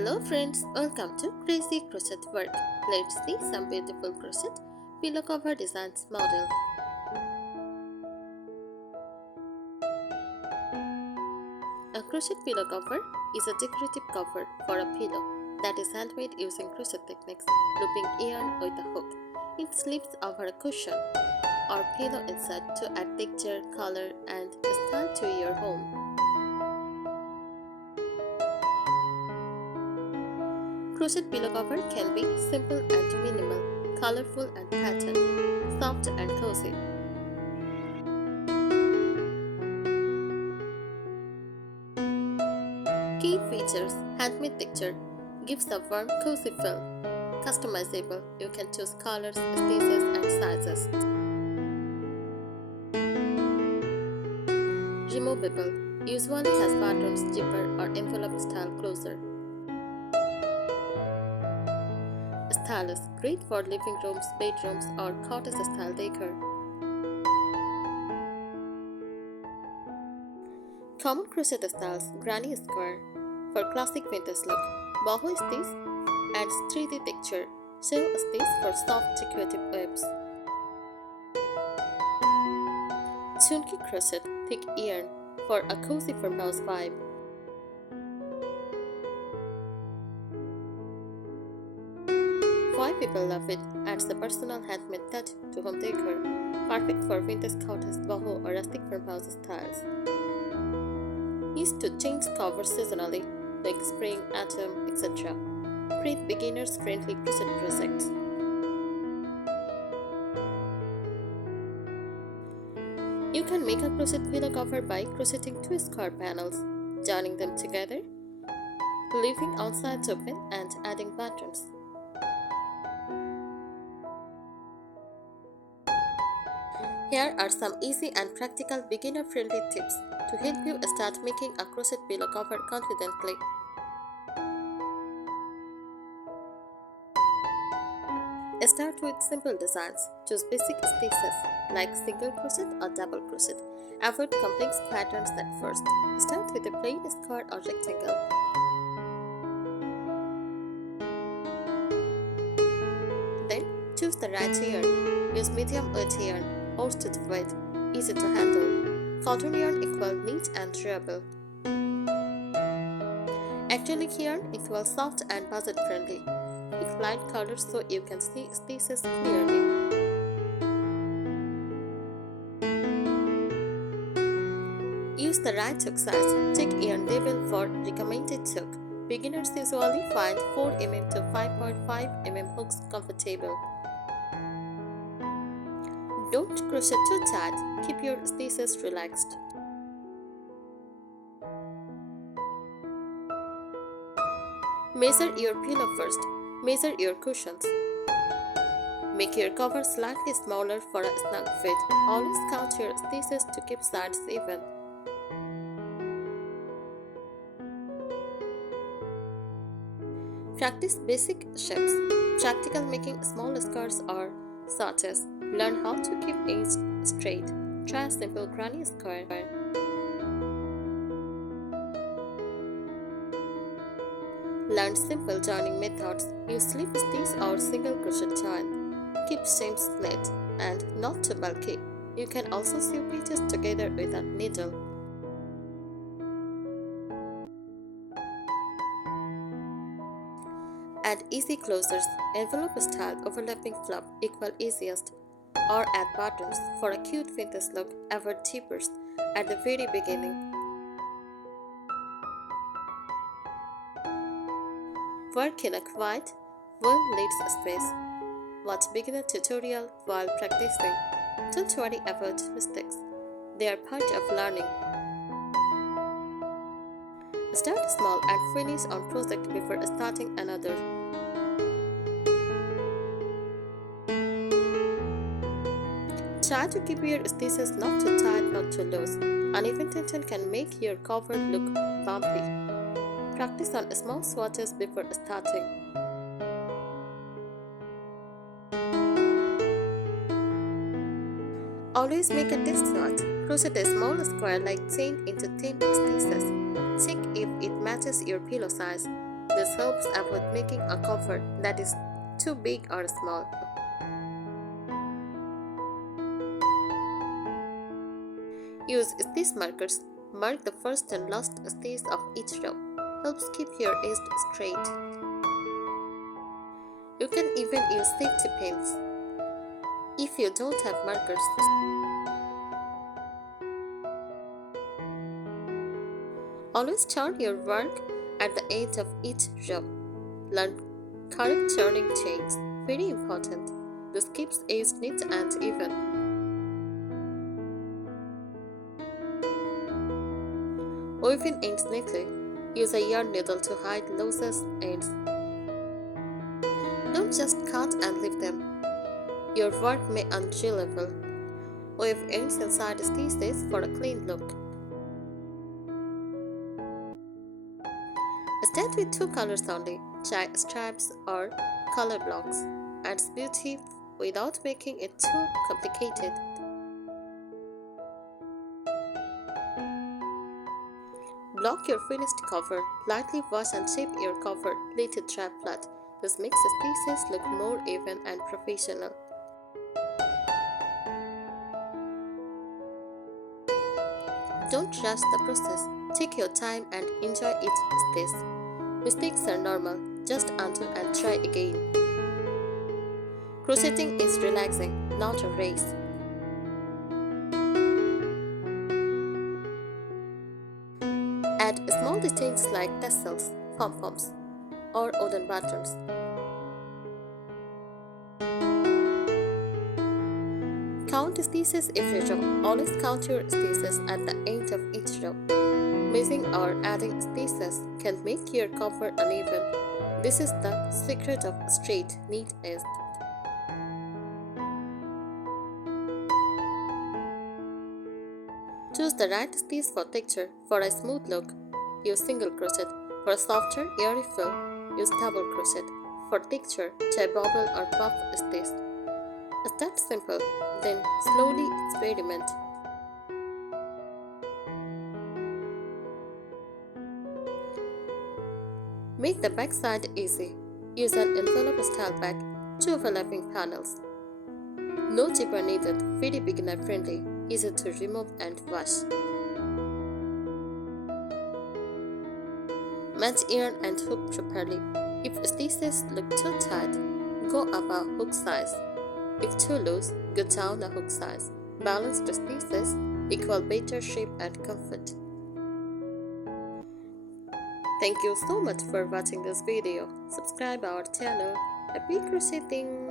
Hello friends, welcome to Crazy Crochet Work. Let's see some beautiful crochet pillow cover designs model. A crochet pillow cover is a decorative cover for a pillow that is handmade using crochet techniques, looping yarn with a hook. It slips over a cushion or pillow inside to add texture, color, and style to your home. Crochet pillow cover can be simple and minimal, colorful and patterned, soft and cozy. Key features: handmade texture gives a warm, cozy feel. Customizable, you can choose colors, stitches, and sizes. Removable, usually has buttons, zipper, or envelope style closure. Stylish, great for living rooms, bedrooms, or cottage style decor. Common crochet styles: granny square for classic vintage look, boho stitch adds 3D texture, shell stitch for soft decorative webs. Chunky crochet, thick yarn for a cozy farmhouse vibe. Why people love it adds a personal handmade touch to home decor, perfect for vintage cottage, boho, or rustic farmhouse styles. Used to change covers seasonally, like spring, autumn, etc. Great beginners-friendly crochet projects. You can make a crochet pillow cover by crocheting 2 square panels, joining them together, leaving all sides open, and adding buttons. Here are some easy and practical beginner-friendly tips to help you start making a crochet pillow cover confidently. Start with simple designs. Choose basic stitches like single crochet or double crochet. Avoid complex patterns at first. Start with a plain square or rectangle. Then choose the right yarn. Use medium weight yarn, worsted weight, easy to handle. Cotton yarn equal neat and durable. Acrylic yarn equals soft and budget friendly. Pick light colors so you can see stitches clearly. Use the right hook size. Check yarn level for recommended hook. Beginners usually find 4 mm to 5.5 mm hooks comfortable. Don't crochet too tight. Keep your stitches relaxed. Measure your pillow first. Measure your cushions. Make your cover slightly smaller for a snug fit. Always count your stitches to keep sides even. Practice basic shapes. Practical making small squares or sautés. Learn how to keep edges straight. Try a simple granny square. Learn simple joining methods. Use slip stitch or single crochet join. Keep seams neat and not too bulky. You can also sew pieces together with a needle. Add easy closures, envelope style overlapping flap equal easiest, or add buttons for a cute vintage look. Avoid zippers at the very beginning. Work in a quiet, well-lit space. Watch beginner tutorial while practicing. Don't worry about mistakes. They are part of learning. Start small and finish on project before starting another. Try to keep your stitches not too tight, not too loose. Uneven tension can make your cover look bumpy. Practice on small swatches before starting. Always make a test knot. Crochet a small square like 10 into 10 stitches. Check if it matches your pillow size. This helps avoid making a cover that is too big or small. Use stitch markers. Mark the first and last stitch of each row. Helps keep your edge straight. You can even use safety pins if you don't have markers. Always turn your work at the end of each row. Learn correct turning chains. Very important. This keeps edge neat and even. Weaving ends neatly. Use a yarn needle to hide loose ends. Don't just cut and leave them. Your work may unravel. Weave ends inside stitches for a clean look. Start with 2 colors only, stripes or color blocks. Adds beauty without making it too complicated. Block your finished cover. Lightly wash and shape your cover. Let it dry flat. This makes the pieces look more even and professional. Don't rush the process. Take your time and enjoy each stitch. Mistakes are normal. Just undo and try again. Crocheting is relaxing, not a race. Add small details like tassels, pom-poms, or wooden buttons. Count stitches every row. Always count your stitches at the end of each row. Missing or adding stitches can make your cover uneven. This is the secret of straight, neat edge. Choose the right stitch for texture. For a smooth look, use single crochet. For a softer, airy feel, use double crochet. For texture, try bobble or puff stitch. Start simple, then slowly experiment. Make the back side easy. Use an envelope style back, 2 overlapping panels. No zipper needed, very beginner friendly, easy to remove and wash. Match yarn and hook properly. If stitches look too tight, go up a hook size. If too loose, go down a hook size. Balance the stitches equal better shape and comfort. Thank you so much for watching this video. Subscribe our channel. Happy crocheting!